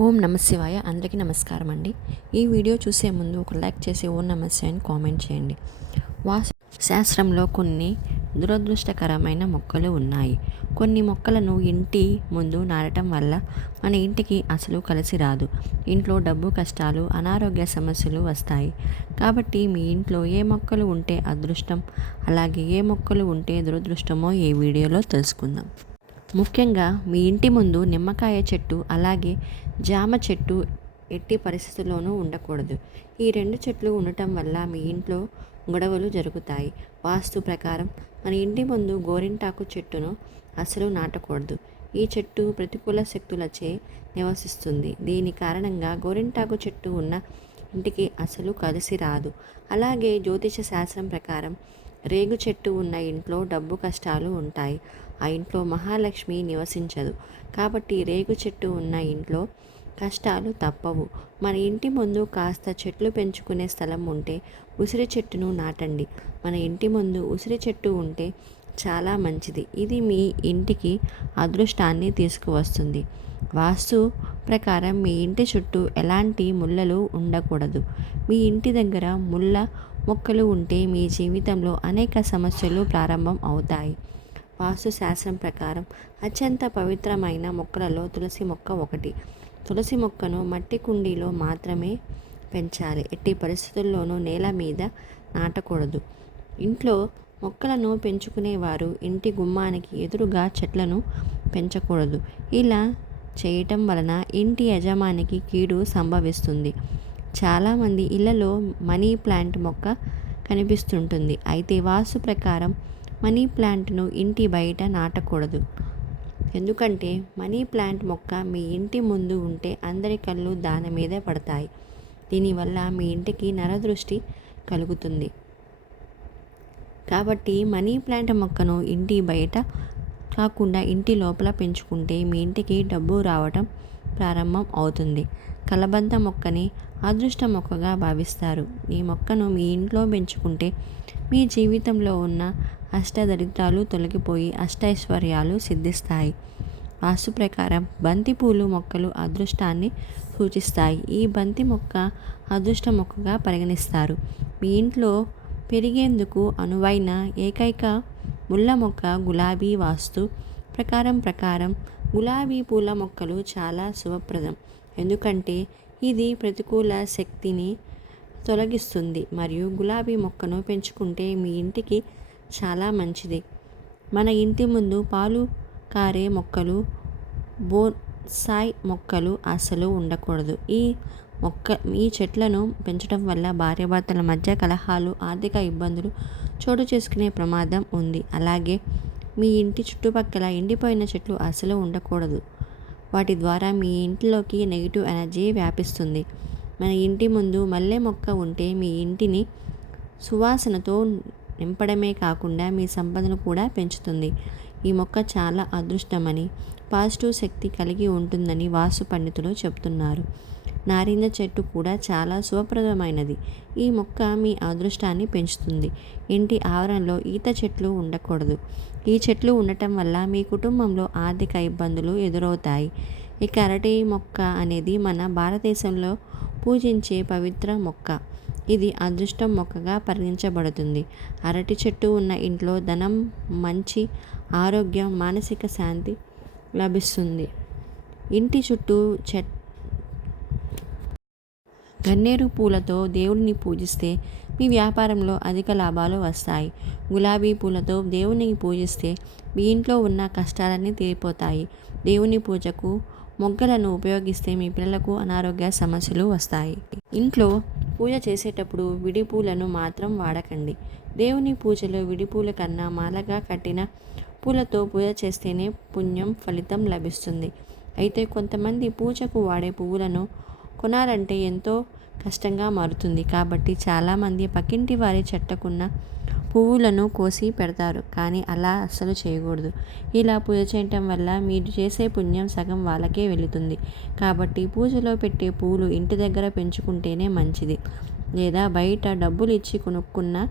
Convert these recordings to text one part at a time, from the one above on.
ఓం నమశివాయ అందరికీ నమస్కారం అండి. ఈ వీడియో చూసే ముందు ఒక లైక్ చేసి ఓం నమ అని కామెంట్ చేయండి. వాస్తు శాస్త్రంలో కొన్ని దురదృష్టకరమైన మొక్కలు ఉన్నాయి. కొన్ని మొక్కలను ఇంటి ముందు నాటడం వల్ల మన ఇంటికి అసలు కలిసి రాదు. ఇంట్లో డబ్బు కష్టాలు అనారోగ్య సమస్యలు వస్తాయి. కాబట్టి మీ ఇంట్లో ఏ మొక్కలు ఉంటే అదృష్టం అలాగే ఏ మొక్కలు ఉంటే దురదృష్టమో ఈ వీడియోలో తెలుసుకుందాం. ముఖ్యంగా మీ ఇంటి ముందు నిమ్మకాయ చెట్టు అలాగే జామ చెట్టు ఎట్టి పరిస్థితుల్లోనూ ఉండకూడదు. ఈ రెండు చెట్లు ఉండటం వల్ల మీ ఇంట్లో గొడవలు జరుగుతాయి. వాస్తు ప్రకారం మన ఇంటి ముందు గోరింటాకు చెట్టును అసలు నాటకూడదు. ఈ చెట్టు ప్రతికూల శక్తులచే నివసిస్తుంది. దీని కారణంగా గోరింటాకు చెట్టు ఉన్న ఇంటికి అసలు కలిసి రాదు. అలాగే జ్యోతిష శాస్త్రం ప్రకారం రేగు చెట్టు ఉన్న ఇంట్లో డబ్బు కష్టాలు ఉంటాయి. ఆ ఇంట్లో మహాలక్ష్మి నివసించదు. కాబట్టి రేగు చెట్టు ఉన్న ఇంట్లో కష్టాలు తప్పవు. మన ఇంటి ముందు కాస్త చెట్లు పెంచుకునే స్థలం ఉంటే ఉసిరి చెట్టును నాటండి. మన ఇంటి ముందు ఉసిరి చెట్టు ఉంటే చాలా మంచిది. ఇది మీ ఇంటికి అదృష్టాన్ని తీసుకువస్తుంది. వాస్తు ప్రకారం మీ ఇంటి చుట్టూ ఎలాంటి ముళ్ళలు ఉండకూడదు. మీ ఇంటి దగ్గర ముళ్ళ మొక్కలు ఉంటే మీ జీవితంలో అనేక సమస్యలు ప్రారంభం అవుతాయి. వాస్తు శాస్త్రం ప్రకారం అత్యంత పవిత్రమైన మొక్కలలో తులసి మొక్క ఒకటి. తులసి మొక్కను మట్టి కుండీలో మాత్రమే పెంచాలి. ఎట్టి పరిస్థితుల్లోనూ నేల మీద నాటకూడదు. ఇంట్లో మొక్కలను పెంచుకునేవారు ఇంటి గుమ్మానికి ఎదురుగా చెట్లను పెంచకూడదు. ఇలా చేయటం వలన ఇంటి యజమానికి కీడు సంభవిస్తుంది. చాలామంది ఇళ్ళలో మనీ ప్లాంట్ మొక్క కనిపిస్తుంటుంది. అయితే వాస్తు ప్రకారం మనీ ప్లాంట్ను ఇంటి బయట నాటకూడదు. ఎందుకంటే మనీ ప్లాంట్ మొక్క మీ ఇంటి ముందు ఉంటే అందరి కళ్ళు దాని మీదే పడతాయి. దీనివల్ల మీ ఇంటికి నరదృష్టి కలుగుతుంది. కాబట్టి మనీ ప్లాంట్ మొక్కను ఇంటి బయట కాకుండా ఇంటి లోపల పెంచుకుంటే మీ ఇంటికి డబ్బు రావటం ప్రారంభం అవుతుంది. కలబంద మొక్కని అదృష్ట మొక్కగా భావిస్తారు. ఈ మొక్కను మీ ఇంట్లో పెంచుకుంటే మీ జీవితంలో ఉన్న అష్టదరిద్రాలు తొలగిపోయి అష్టైశ్వర్యాలు సిద్ధిస్తాయి. వాస్తు ప్రకారం బంతి పూలు మొక్కలు అదృష్టాన్ని సూచిస్తాయి. ఈ బంతి మొక్క అదృష్ట మొక్కగా పరిగణిస్తారు. మీ ఇంట్లో పెరిగేందుకు అనువైన ఏకైక ముళ్ళ మొక్క గులాబీ వాస్తు ప్రకారం ప్రకారం గులాబీ పూల మొక్కలు చాలా శుభప్రదం. ఎందుకంటే ఇది ప్రతికూల శక్తిని తొలగిస్తుంది మరియు గులాబీ మొక్కను పెంచుకుంటే మీ ఇంటికి చాలా మంచిది. మన ఇంటి ముందు పాలు కారే మొక్కలు బోన్సాయ్ మొక్కలు అసలు ఉండకూడదు. ఈ మొక్క ఈ చెట్లను పెంచడం వల్ల భార్యాభర్తల మధ్య కలహాలు ఆర్థిక ఇబ్బందులు చోటు చేసుకునే ప్రమాదం ఉంది. అలాగే మీ ఇంటి చుట్టుపక్కల ఎండిపోయిన చెట్లు అసలు ఉండకూడదు. వాటి ద్వారా మీ ఇంటిలోకి నెగిటివ్ ఎనర్జీ వ్యాపిస్తుంది. మన ఇంటి ముందు మల్లె మొక్క ఉంటే మీ ఇంటిని సువాసనతో నింపడమే కాకుండా మీ సంపదను కూడా పెంచుతుంది. ఈ మొక్క చాలా అదృష్టమని పాజిటివ్ శక్తి కలిగి ఉంటుందని వాసు పండితులు చెప్తున్నారు. నారింజ చెట్టు కూడా చాలా శుభప్రదమైనది. ఈ మొక్క మీ అదృష్టాన్ని పెంచుతుంది. ఇంటి ఆవరణలో ఈత చెట్లు ఉండకూడదు. ఈ చెట్లు ఉండటం వల్ల మీ కుటుంబంలో ఆర్థిక ఇబ్బందులు ఎదురవుతాయి. ఇక అరటి మొక్క అనేది మన భారతదేశంలో పూజించే పవిత్ర మొక్క. ఇది అదృష్టం మొక్కగా పరిగణించబడుతుంది. అరటి చెట్టు ఉన్న ఇంట్లో ధనం మంచి ఆరోగ్యం మానసిక శాంతి లభిస్తుంది. ఇంటి చుట్టూ చెట్ గన్నేరు పూలతో దేవుడిని పూజిస్తే మీ వ్యాపారంలో అధిక లాభాలు వస్తాయి. గులాబీ పూలతో దేవుని పూజిస్తే మీ ఇంట్లో ఉన్న కష్టాలన్నీ తీరిపోతాయి. దేవుని పూజకు మొగ్గలను ఉపయోగిస్తే మీ పిల్లలకు అనారోగ్య సమస్యలు వస్తాయి. ఇంట్లో పూజ చేసేటప్పుడు విడి పూలను మాత్రం వాడకండి. దేవుని పూజలో విడి పూల కన్నా మాలగా కట్టిన పూలతో పూజ చేస్తేనే పుణ్యం ఫలితం లభిస్తుంది. అయితే కొంతమంది పూజకు వాడే పువ్వులను కొనాలంటే ఎంతో కష్టంగా మారుతుంది. కాబట్టి చాలామంది పక్కింటి వారి చెట్టకున్న పువ్వులను కోసి పెడతారు. కానీ అలా అస్సలు చేయకూడదు. ఇలా పూజ చేయటం వల్ల మీరు చేసే పుణ్యం సగం వాళ్ళకే వెళుతుంది. కాబట్టి పూజలో పెట్టే పువ్వులు ఇంటి దగ్గర పెంచుకుంటేనే మంచిది. లేదా బయట డబ్బులు ఇచ్చి కొనుక్కున్నా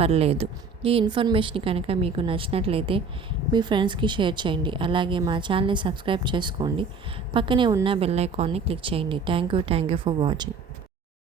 పర్లేదు. ఈ ఇన్ఫర్మేషన్ కనుక మీకు నచ్చినట్లయితే మీ ఫ్రెండ్స్కి షేర్ చేయండి. అలాగే మా ఛానల్ని సబ్స్క్రైబ్ చేసుకోండి. పక్కనే ఉన్న బెల్ ఐకాన్ని క్లిక్ చేయండి. Thank you thank you for watching.